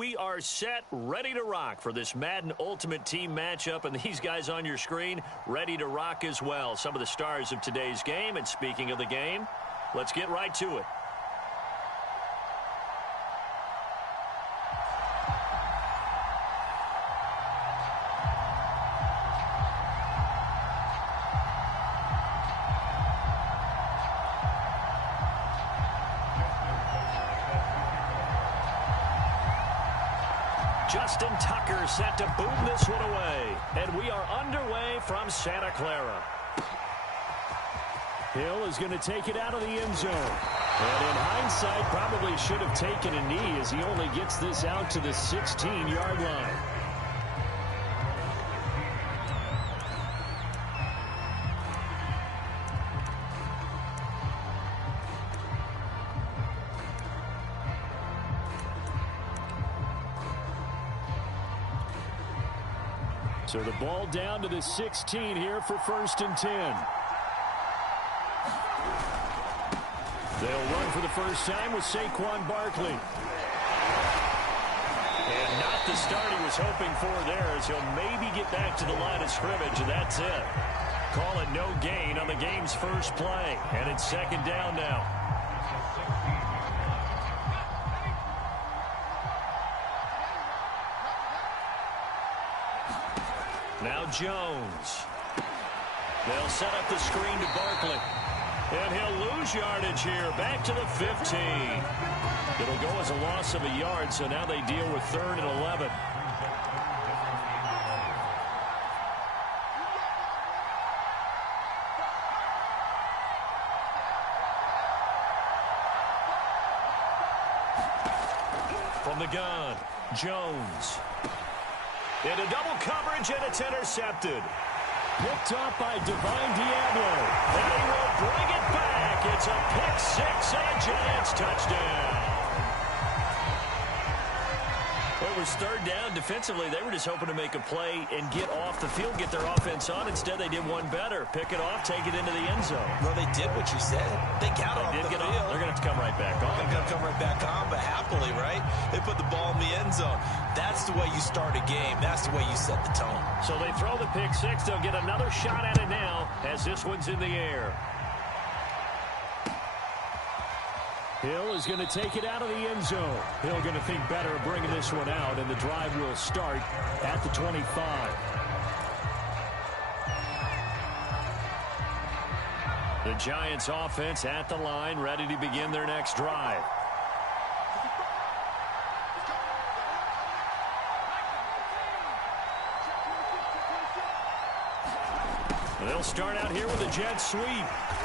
we are set, ready to rock for this Madden Ultimate Team matchup, and these guys on your screen ready to rock as well. Some of the stars of today's game, and speaking of the game, let's get right to it. Justin Tucker set to boom this one away. And we are underway from Santa Clara. Hill is going to take it out of the end zone. And in hindsight, probably should have taken a knee as he only gets this out to the 16-yard line. So the ball down to the 16 here for 1st and 10. They'll run for the first time with Saquon Barkley. And not the start he was hoping for there, as he'll maybe get back to the line of scrimmage, and that's it. Call it no gain on the game's first play. And it's 2nd down now. Now Jones. They'll set up the screen to Barkley. And he'll lose yardage here. Back to the 15. It'll go as a loss of a yard, so now they deal with 3rd and 11. From the gun, Jones. Into double coverage, and it's intercepted. Picked up by Divine Diablo. And he will bring it back. It's a pick-6 and a Giants touchdown. It was 3rd down. Defensively, they were just hoping to make a play and get off the field, get their offense on. Instead, they did one better. Pick it off, take it into the end zone. Well, they did what you said. They got off the field. They're going to have to come right back on. They're going to come right back on, but happily, right? They put the ball in the end zone. That's the way you start a game. That's the way you set the tone. So they throw the pick-6. They'll get another shot at it now as this one's in the air. Hill is going to take it out of the end zone. Hill going to think better of bringing this one out, and the drive will start at the 25. The Giants offense at the line, ready to begin their next drive. They'll start out here with a jet sweep.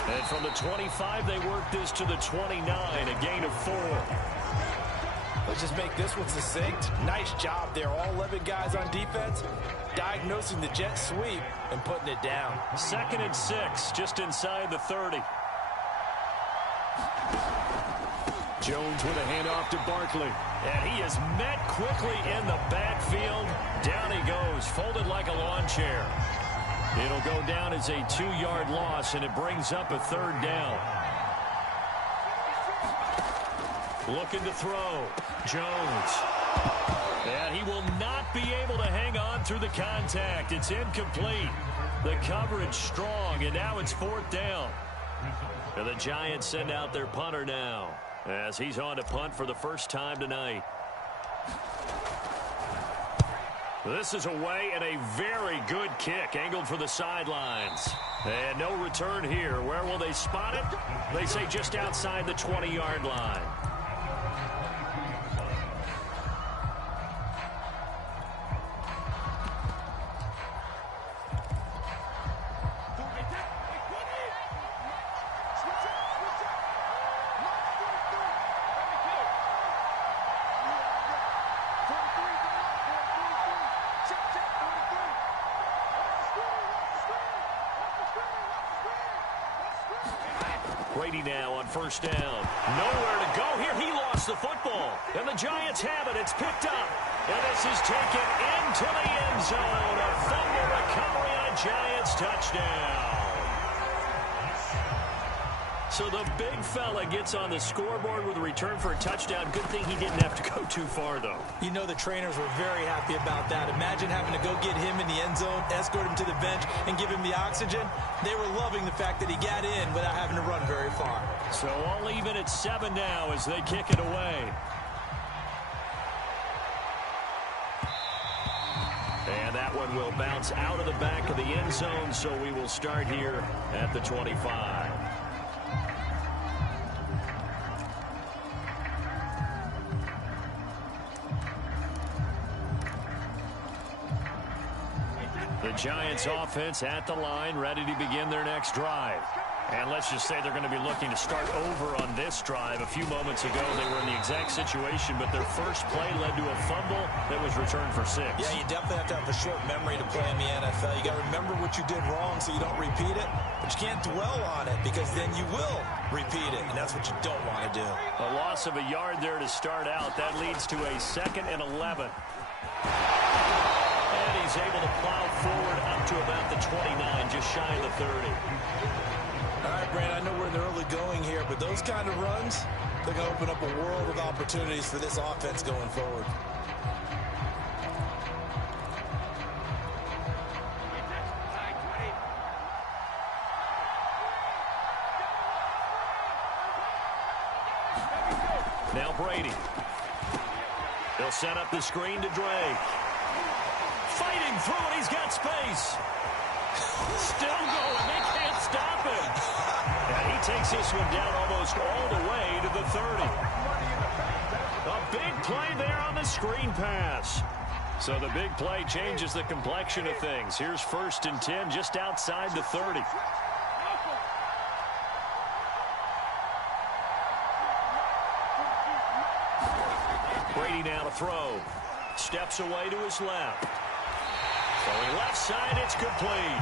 And from the 25, they work this to the 29, a gain of 4. Let's just make this one succinct. Nice job there. All 11 guys on defense diagnosing the jet sweep and putting it down. 2nd and 6, just inside the 30. Jones with a handoff to Barkley. And he is met quickly in the backfield. Down he goes, folded like a lawn chair. It'll go down as a 2-yard loss, and it brings up a 3rd down. Looking to throw. Jones. And he will not be able to hang on through the contact. It's incomplete. The coverage strong, and now it's 4th down. And the Giants send out their punter now, as he's on to punt for the first time tonight. This is away, and a very good kick angled for the sidelines. And no return here. Where will they spot it? They say just outside the 20-yard line. Brady now on 1st down. Nowhere to go here. He lost the football. And the Giants have it. It's picked up. And this is taken into the end zone. A fumble recovery and a Giants touchdown. So the big fella gets on the scoreboard with a return for a touchdown. Good thing he didn't have to go too far, though. You know the trainers were very happy about that. Imagine having to go get him in the end zone, escort him to the bench, and give him the oxygen. They were loving the fact that he got in without having to run very far. So all even at 7 now as they kick it away. And that one will bounce out of the back of the end zone, so we will start here at the 25. The Giants offense at the line, ready to begin their next drive. And let's just say they're going to be looking to start over on this drive. A few moments ago, they were in the exact situation, but their first play led to a fumble that was returned for 6. Yeah, you definitely have to have a short memory to play in the NFL. You got to remember what you did wrong so you don't repeat it, but you can't dwell on it because then you will repeat it, and that's what you don't want to do. A loss of a yard there to start out. That leads to a 2nd and 11. And he's able to plow forward up to about the 29, just shy of the 30. All right, Brandon, I know we're in the early going here, but those kind of runs, they're going to open up a world of opportunities for this offense going forward. Now Brady. He'll set up the screen to Drake. Fighting through it, he's got space. Still going, they can't stop him. And he takes this one down almost all the way to the 30. A big play there on the screen pass. So the big play changes the complexion of things. Here's 1st and 10 just outside the 30. Brady now to throw. Steps away to his left. Going left side, it's complete.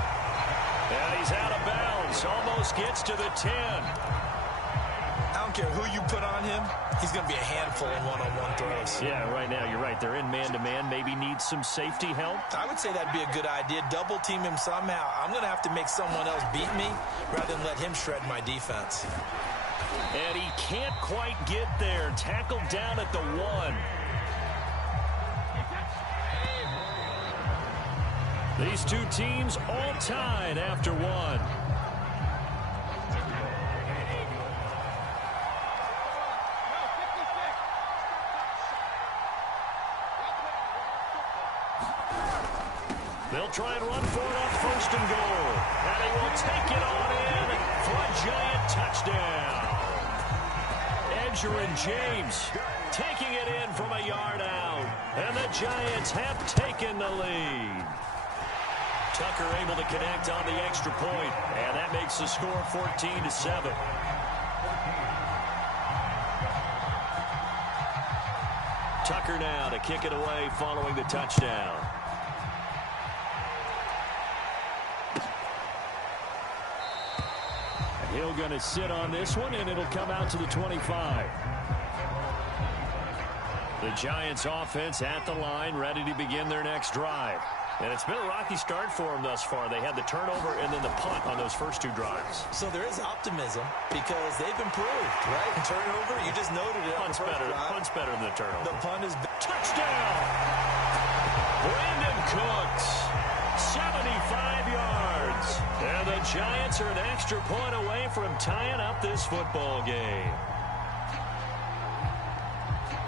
And he's out of bounds. Almost gets to the 10. I don't care who you put on him. He's going to be a handful in one-on-one throws. Yeah, right now, you're right. They're in man-to-man. Maybe needs some safety help. I would say that'd be a good idea. Double team him somehow. I'm going to have to make someone else beat me rather than let him shred my defense. And he can't quite get there. Tackled down at the 1. These two teams all tied after 1. They'll try and run for it on 1st and goal. And he will take it on in for a giant touchdown. Edgerrin James taking it in from a yard out. And the Giants have taken the lead. Tucker able to connect on the extra point, and that makes the score 14-7. Tucker now to kick it away following the touchdown. Hill going to sit on this one, and it'll come out to the 25. The Giants offense at the line, ready to begin their next drive. And it's been a rocky start for them thus far. They had the turnover and then the punt on those first 2 drives. So there is optimism because they've improved, right? Turnover, you just noted it. Punt's better than the turnover. The punt is touchdown. Brandon Cooks, 75 yards. And the Giants are an extra point away from tying up this football game.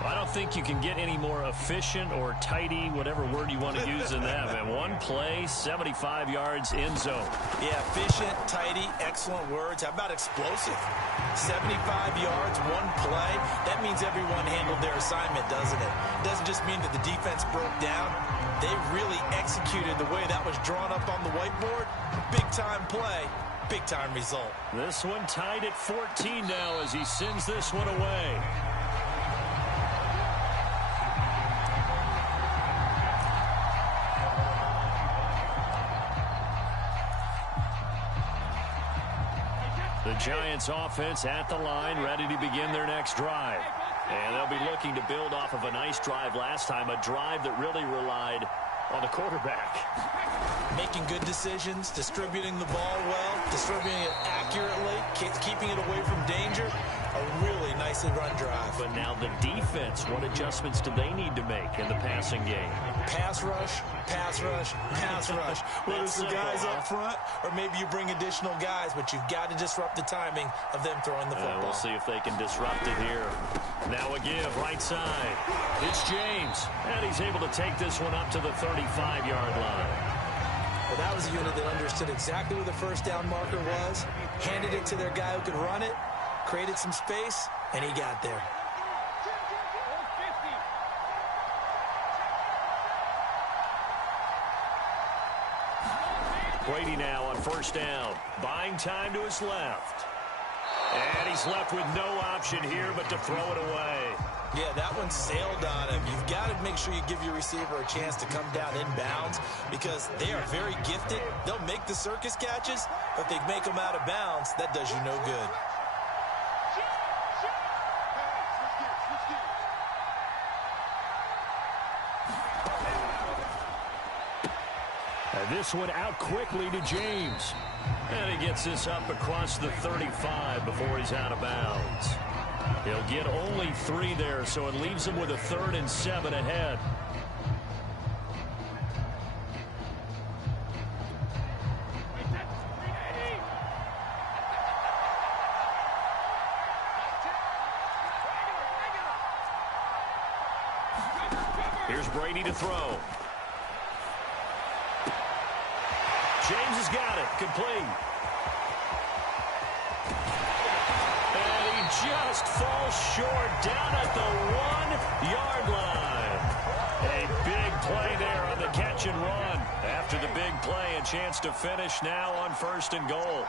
I don't think you can get any more efficient or tidy, whatever word you want to use in that. Man, one play, 75 yards, end zone. Yeah, efficient, tidy, excellent words. How about explosive? 75 yards, one play. That means everyone handled their assignment, doesn't it? It doesn't just mean that the defense broke down. They really executed the way that was drawn up on the whiteboard. Big-time play, big-time result. This one tied at 14 now as he sends this one away. The Giants offense at the line, ready to begin their next drive. And they'll be looking to build off of a nice drive last time, a drive that really relied on the quarterback. Making good decisions, distributing the ball well, distributing it accurately, keeping it away from danger. A really nicely run drive. But now the defense, what adjustments do they need to make in the passing game? Pass rush, pass rush, pass rush. Whether it's the guys up front or maybe you bring additional guys, but you've got to disrupt the timing of them throwing the football. We'll see if they can disrupt it here. Now a give, right side. It's James, and he's able to take this one up to the 35-yard line. Well, that was a unit that understood exactly where the first down marker was, handed it to their guy who could run it, created some space, and he got there. Brady now on first down, buying time to his left. And he's left with no option here but to throw it away. Yeah, that one sailed on him. You've got to make sure you give your receiver a chance to come down inbounds because they are very gifted. They'll make the circus catches, but they make them out of bounds. That does you no good. And this one out quickly to James. And he gets this up across the 35 before he's out of bounds. He'll get only 3 there, so it leaves him with a 3rd and 7 ahead. Here's Brady to throw. James has got it. Complete. And he just falls short down at the 1-yard line. A big play there on the catch and run. After the big play, a chance to finish now on 1st and goal.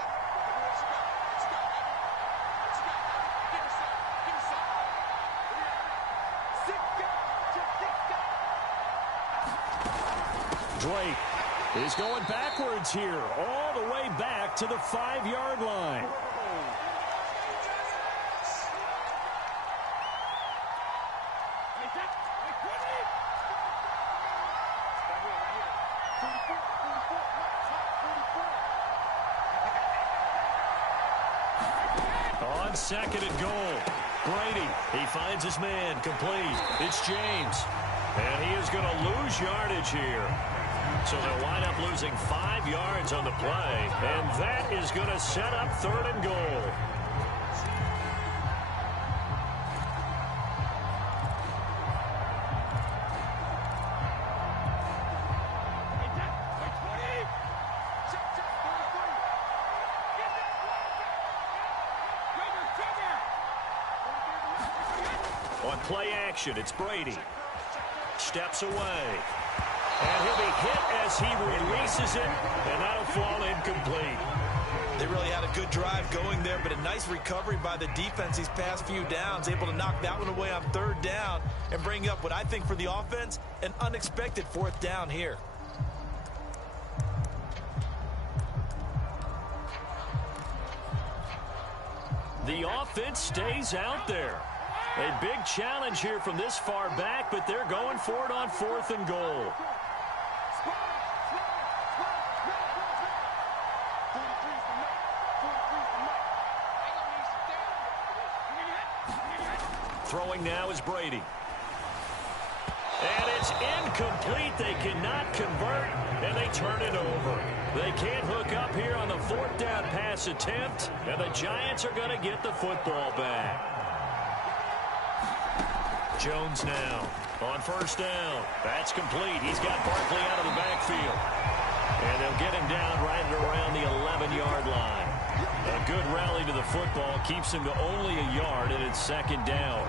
Drake is going backwards here, all the way back to the 5-yard line. On 2nd and goal, Brady, he finds his man, complete. It's James, and he is going to lose yardage here. So they'll wind up losing 5 yards on the play, and that is going to set up 3rd and goal. On play action, it's Brady. Steps away. And he'll be hit as he releases it, and that'll fall incomplete. They really had a good drive going there, but a nice recovery by the defense these past few downs, able to knock that one away on 3rd down and bring up what I think for the offense, an unexpected 4th down here. The offense stays out there. A big challenge here from this far back, but they're going for it on 4th and goal. Throwing now is Brady. And it's incomplete. They cannot convert, and they turn it over. They can't hook up here on the 4th down pass attempt, and the Giants are going to get the football back. Jones now on 1st down. That's complete. He's got Barkley out of the backfield. And they'll get him down right around the 11-yard line. A good rally to the football keeps him to only a yard, and it's 2nd down.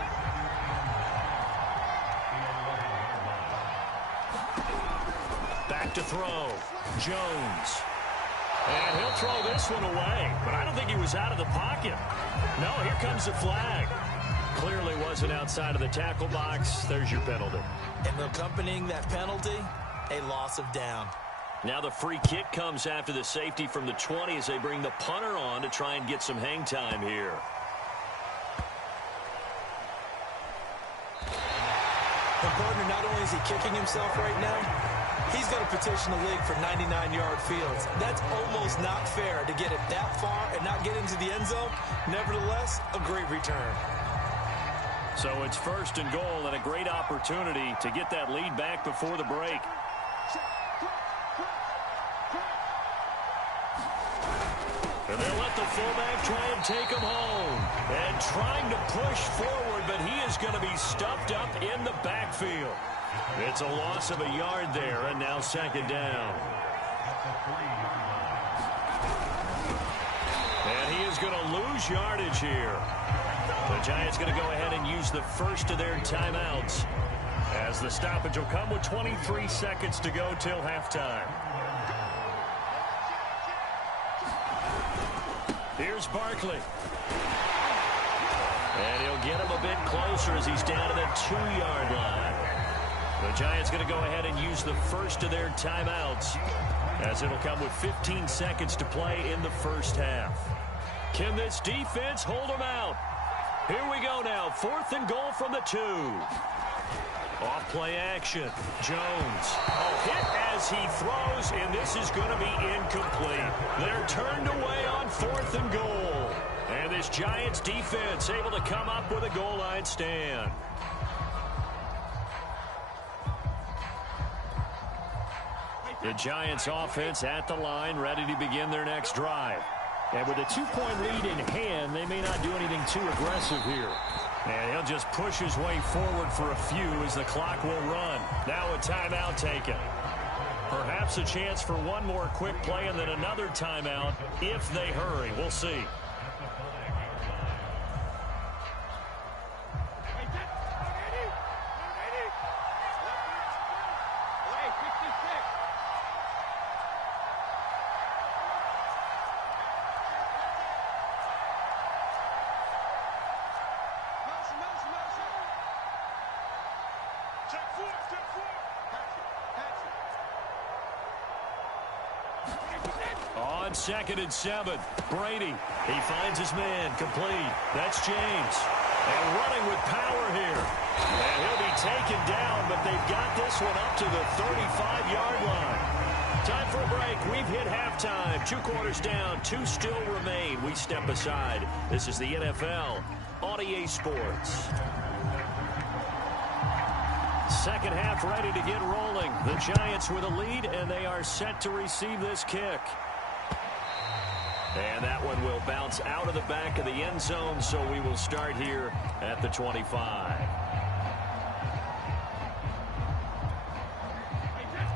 Back to throw. Jones. And he'll throw this one away, but I don't think he was out of the pocket. No, here comes the flag. Clearly wasn't outside of the tackle box. There's your penalty. And accompanying that penalty, a loss of down. Now the free kick comes after the safety from the 20 as they bring the punter on to try and get some hang time here. And partner, not only is he kicking himself right now, he's going to petition the league for 99-yard fields. That's almost not fair to get it that far and not get get into the end zone. Nevertheless, a great return. So it's 1st and goal and a great opportunity to get that lead back before the break. And they'll let the fullback try and take him home. And trying to push forward, but he is going to be stuffed up in the backfield. It's a loss of a yard there, and now 2nd down. And he is going to lose yardage here. The Giants going to go ahead and use the first of their timeouts, as the stoppage will come with 23 seconds to go till halftime. Here's Barkley. And he'll get him a bit closer as he's down to the 2-yard line. The Giants going to go ahead and use the first of their timeouts, as it'll come with 15 seconds to play in the first half. Can this defense hold them out? Here we go now. 4th and goal from the 2. Off play action. Jones. Hit as he throws, and this is going to be incomplete. They're turned away on 4th and goal. And this Giants defense able to come up with a goal line stand. The Giants offense at the line, ready to begin their next drive. And with a 2-point lead in hand, they may not do anything too aggressive here. And he'll just push his way forward for a few as the clock will run. Now a timeout taken. Perhaps a chance for one more quick play and then another timeout if they hurry. We'll see. On 2nd and 7, Brady. He finds his man, complete. That's James. And running with power here. And he'll be taken down, but they've got this one up to the 35-yard line. Time for a break. We've hit halftime. 2 quarters down, 2 still remain. We step aside. This is the NFL on EA Sports. Second half ready to get rolling. The Giants with a lead, and they are set to receive this kick. And that one will bounce out of the back of the end zone, so we will start here at the 25.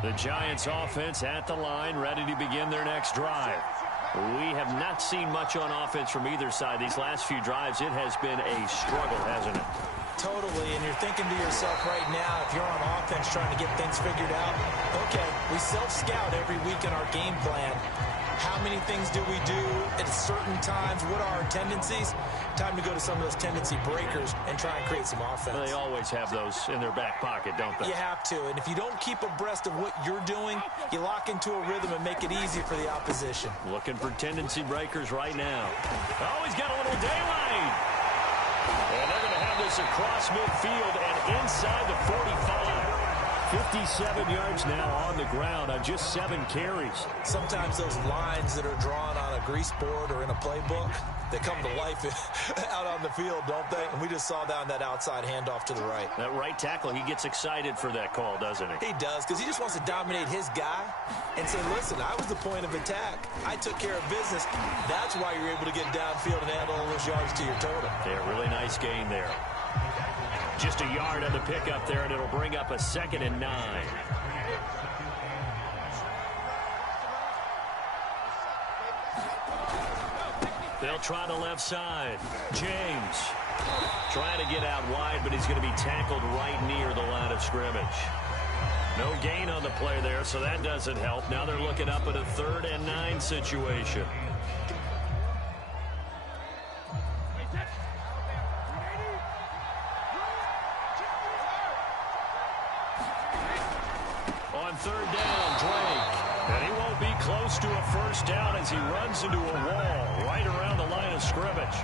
The Giants offense at the line, ready to begin their next drive. We have not seen much on offense from either side. These last few drives, it has been a struggle, hasn't it? Totally, and you're thinking to yourself right now, if you're on offense trying to get things figured out, okay, we self-scout every week in our game plan. How many things do we do at certain times? What are our tendencies? Time to go to some of those tendency breakers and try and create some offense. Well, they always have those in their back pocket, don't they? You have to, and if you don't keep abreast of what you're doing, you lock into a rhythm and make it easy for the opposition. Looking for tendency breakers right now. Oh, he's got a little daylight. And they're going to have this across midfield and inside the 45. 57 yards now on the ground on just 7 carries. Sometimes those lines that are drawn on a grease board or in a playbook, they come to life out on the field, don't they? And we just saw down that outside handoff to the right. That right tackle, he gets excited for that call, doesn't he? He does, because he just wants to dominate his guy and say, listen, I was the point of attack. I took care of business. That's why you're able to get downfield and add all those yards to your total. Yeah, really nice gain there. Just a yard on the pickup there, and it'll bring up a 2nd and 9. They'll try the left side. James trying to get out wide, but he's going to be tackled right near the line of scrimmage. No gain on the play there, so that doesn't help. Now they're looking up at a 3rd and 9 situation. On 3rd down, Drake. And he won't be close to a first down as he runs into a wall right around the line of scrimmage.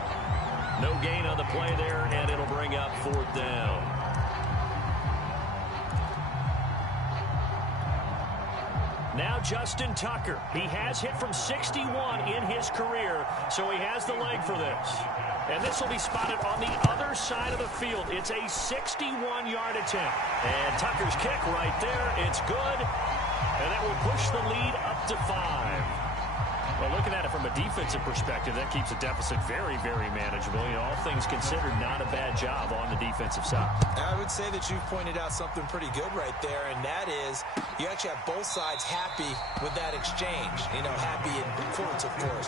No gain on the play there, and it'll bring up 4th down. Now Justin Tucker. He has hit from 61 in his career, so he has the leg for this. And this will be spotted on the other side of the field. It's a 61-yard attempt. And Tucker's kick right there. It's good. And that will push the lead up to 5. Well, looking at it from a defensive perspective, that keeps the deficit very, very manageable. You know, all things considered, not a bad job on the defensive side. I would say that you've pointed out something pretty good right there, and that is you actually have both sides happy with that exchange. You know, happy in quotes, of course.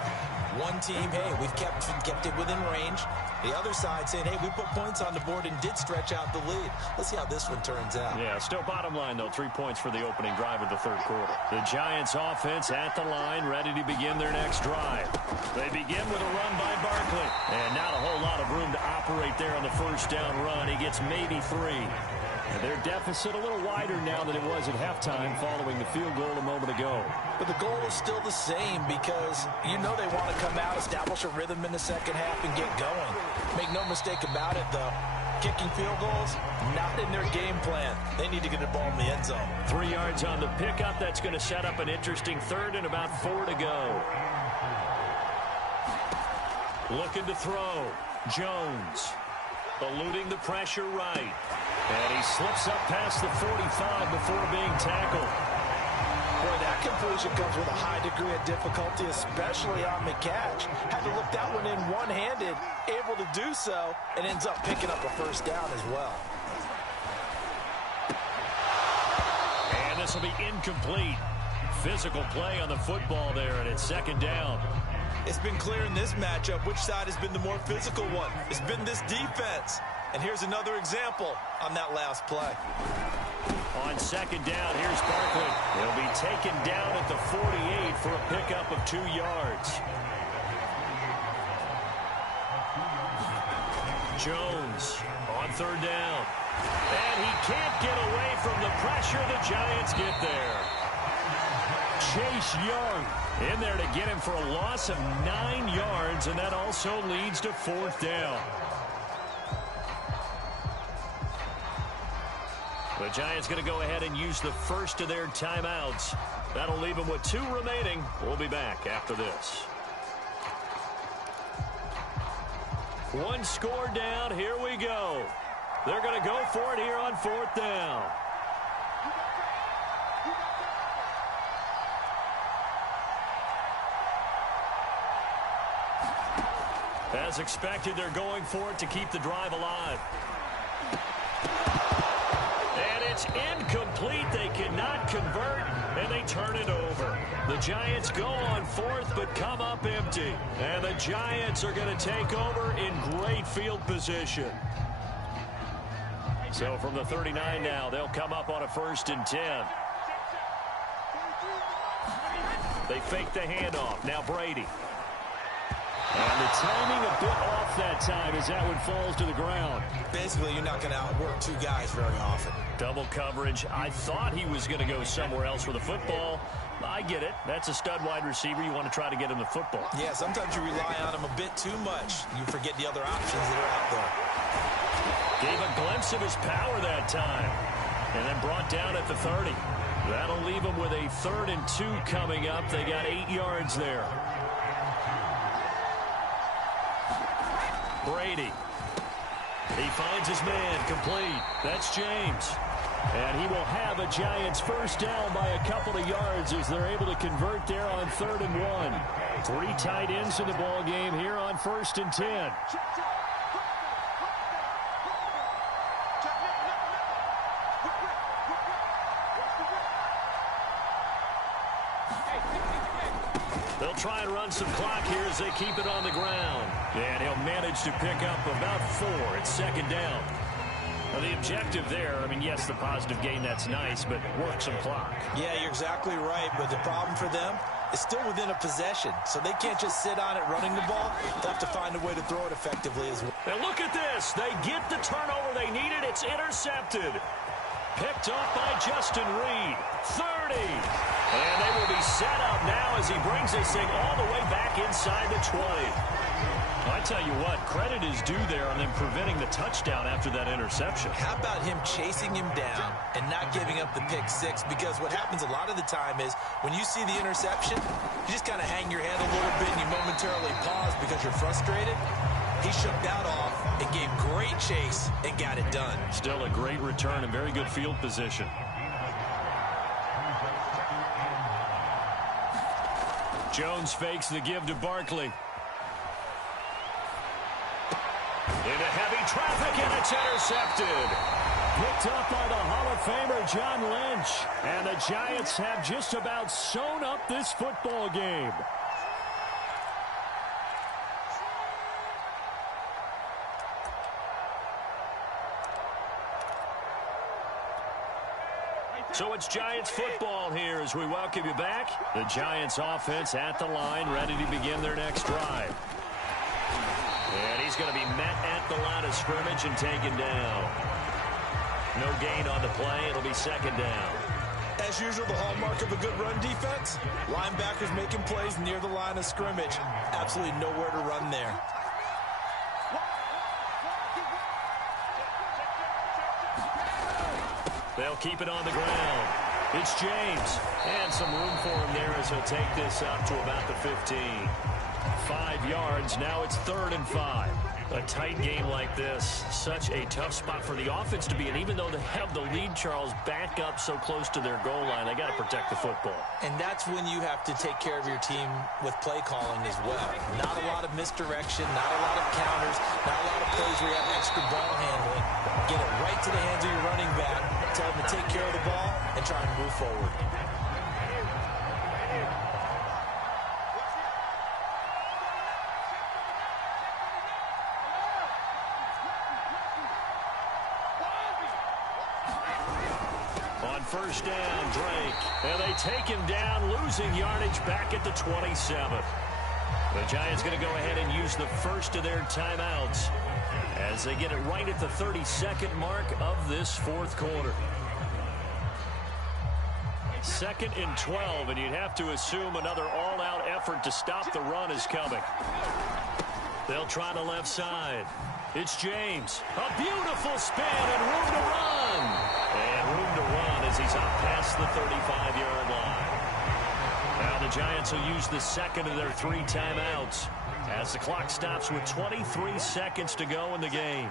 One team, hey, we've kept it within range. The other side saying, hey, we put points on the board and did stretch out the lead. Let's see how this one turns out. Yeah, still bottom line, though, 3 points for the opening drive of the third quarter. The Giants offense at the line, ready to begin their next drive. They begin with a run by Barkley. And not a whole lot of room to operate there on the first down run. He gets maybe 3. And their deficit a little wider now than it was at halftime following the field goal a moment ago. But the goal is still the same because you know they want to come out, establish a rhythm in the second half, and get going. Make no mistake about it, though. Kicking field goals, not in their game plan. They need to get the ball in the end zone. 3 yards on the pickup. That's going to set up an interesting third and about 4 to go. Looking to throw. Jones. Eluding the pressure right. And he slips up past the 45 before being tackled. Boy, that completion comes with a high degree of difficulty, especially on the catch. Had to look that one in one-handed, able to do so, and ends up picking up a first down as well. And this will be incomplete. Physical play on the football there, and it's second down. It's been clear in this matchup which side has been the more physical one. It's been this defense. And here's another example on that last play. On second down, here's Barkley. He'll be taken down at the 48 for a pickup of 2 yards. Jones on third down. And he can't get away from the pressure. The Giants get there. Chase Young in there to get him for a loss of 9 yards, and that also leads to fourth down. The Giants going to go ahead and use the first of their timeouts. That'll leave them with 2 remaining. We'll be back after this. 1 score down. Here we go. They're going to go for it here on fourth down. As expected, they're going for it to keep the drive alive. And it's incomplete. They cannot convert, and they turn it over. The Giants go on fourth, but come up empty. And the Giants are going to take over in great field position. So from the 39 now, they'll come up on a 1st and 10. They fake the handoff. Now Brady. And the timing a bit off that time as that one falls to the ground. Basically, you're not going to outwork 2 guys very often. Double coverage. I thought he was going to go somewhere else with the football. I get it. That's a stud wide receiver. You want to try to get him the football. Yeah, sometimes you rely on him a bit too much. You forget the other options that are out there. Gave a glimpse of his power that time. And then brought down at the 30. That'll leave him with a 3rd and 2 coming up. They got 8 yards there. Brady. He finds his man complete. That's James. And he will have a Giants first down by a couple of yards as they're able to convert there on 3rd and 1. 3 tight ends in the ball game here on 1st and 10. They'll try and run some clock here as they keep it on the ground. And he'll manage to pick up about 4. It's second down. Now the objective there, I mean, yes, the positive gain, that's nice, but work some clock. Yeah, you're exactly right. But the problem for them is still within a possession. So they can't just sit on it running the ball. They'll have to find a way to throw it effectively as well. And look at this. They get the turnover they needed. It's intercepted. Picked off by Justin Reed. 30. And they will be set up now as he brings this thing all the way back inside the 20. I tell you what, credit is due there on them preventing the touchdown after that interception. How about him chasing him down and not giving up the pick six? Because what happens a lot of the time is when you see the interception, you just kind of hang your head a little bit and you momentarily pause because you're frustrated. He shook that off and gave great chase and got it done. Still a great return and very good field position. Jones fakes the give to Barkley. Into heavy traffic, and it's intercepted. Picked up by the Hall of Famer John Lynch. And the Giants have just about sewn up this football game. So it's Giants football here as we welcome you back. The Giants offense at the line, ready to begin their next drive. And he's going to be met at the line of scrimmage and taken down. No gain on the play. It'll be second down. As usual, the hallmark of a good run defense, linebackers making plays near the line of scrimmage. Absolutely nowhere to run there. They'll keep it on the ground. It's James. And some room for him there as he'll take this up to about the 15. 5 yards. Now it's 3rd and 5. A tight game like this, such a tough spot for the offense to be in. Even though they have the lead, Charles, back up so close to their goal line, they got to protect the football. And that's when you have to take care of your team with play calling as well. Not a lot of misdirection, not a lot of counters, not a lot of plays where you have extra ball handling. Get it right to the hands of your running back, tell them to take care of the ball, and try and move forward. First down, Drake. And they take him down, losing yardage back at the 27. The Giants going to go ahead and use the first of their timeouts as they get it right at the 32nd mark of this fourth quarter. 2nd and 12, and you'd have to assume another all-out effort to stop the run is coming. They'll try the left side. It's James. A beautiful spin and room to run. And room to run as he's up past the 35-yard line. Now the Giants will use the second of their 3 timeouts as the clock stops with 23 seconds to go in the game.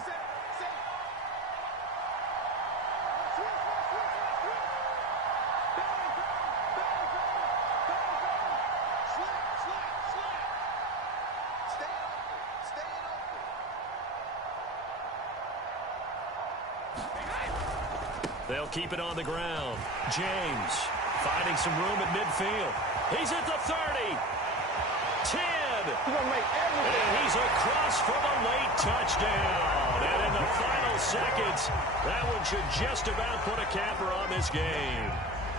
They'll keep it on the ground. James finding some room at midfield. He's at the 30. 10. And he's across for the late touchdown. And in the final seconds, that one should just about put a capper on this game.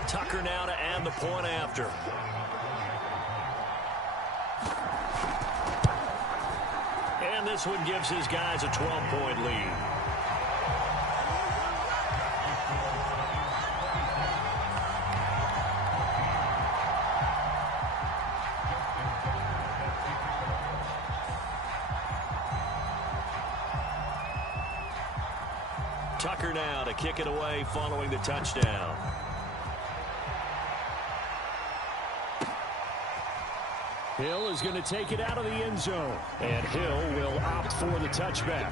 Tucker now to add the point after. And this one gives his guys a 12-point lead. Tucker now to kick it away following the touchdown. Hill is going to take it out of the end zone. And Hill will opt for the touchback.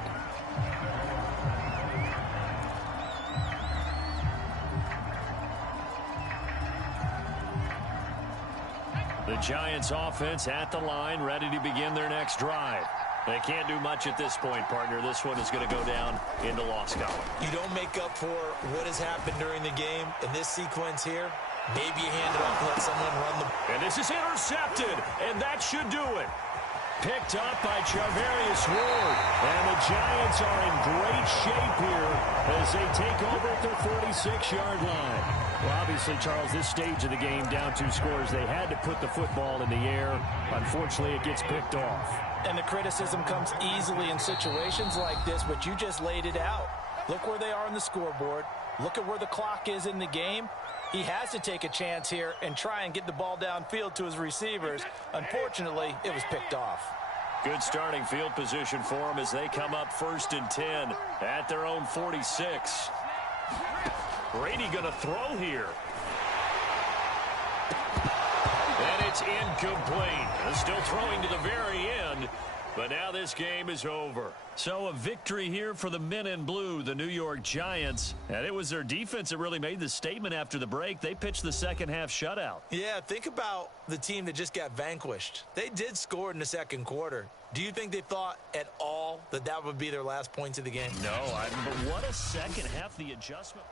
The Giants offense at the line, ready to begin their next drive. They can't do much at this point, partner. This one is going to go down in the loss column. You don't make up for what has happened during the game in this sequence here. Maybe you hand it off and let someone run the... And this is intercepted, and that should do it. Picked up by Charvarius Ward. And the Giants are in great shape here as they take over at their 46-yard line. Well, obviously, Charles, this stage of the game, down 2 scores, they had to put the football in the air. Unfortunately, it gets picked off. And the criticism comes easily in situations like this, but you just laid it out. Look where they are on the scoreboard. Look at where the clock is in the game. He has to take a chance here and try and get the ball downfield to his receivers. Unfortunately, it was picked off. Good starting field position for them as they come up 1st and 10 at their own 46. Brady going to throw here. And it's incomplete. Still throwing to the very end, but now this game is over. So a victory here for the men in blue, the New York Giants. And it was their defense that really made the statement after the break. They pitched the second half shutout. Yeah, think about the team that just got vanquished. They did score in the second quarter. Do you think they thought at all that that would be their last points of the game? No, but what a second half, the adjustment.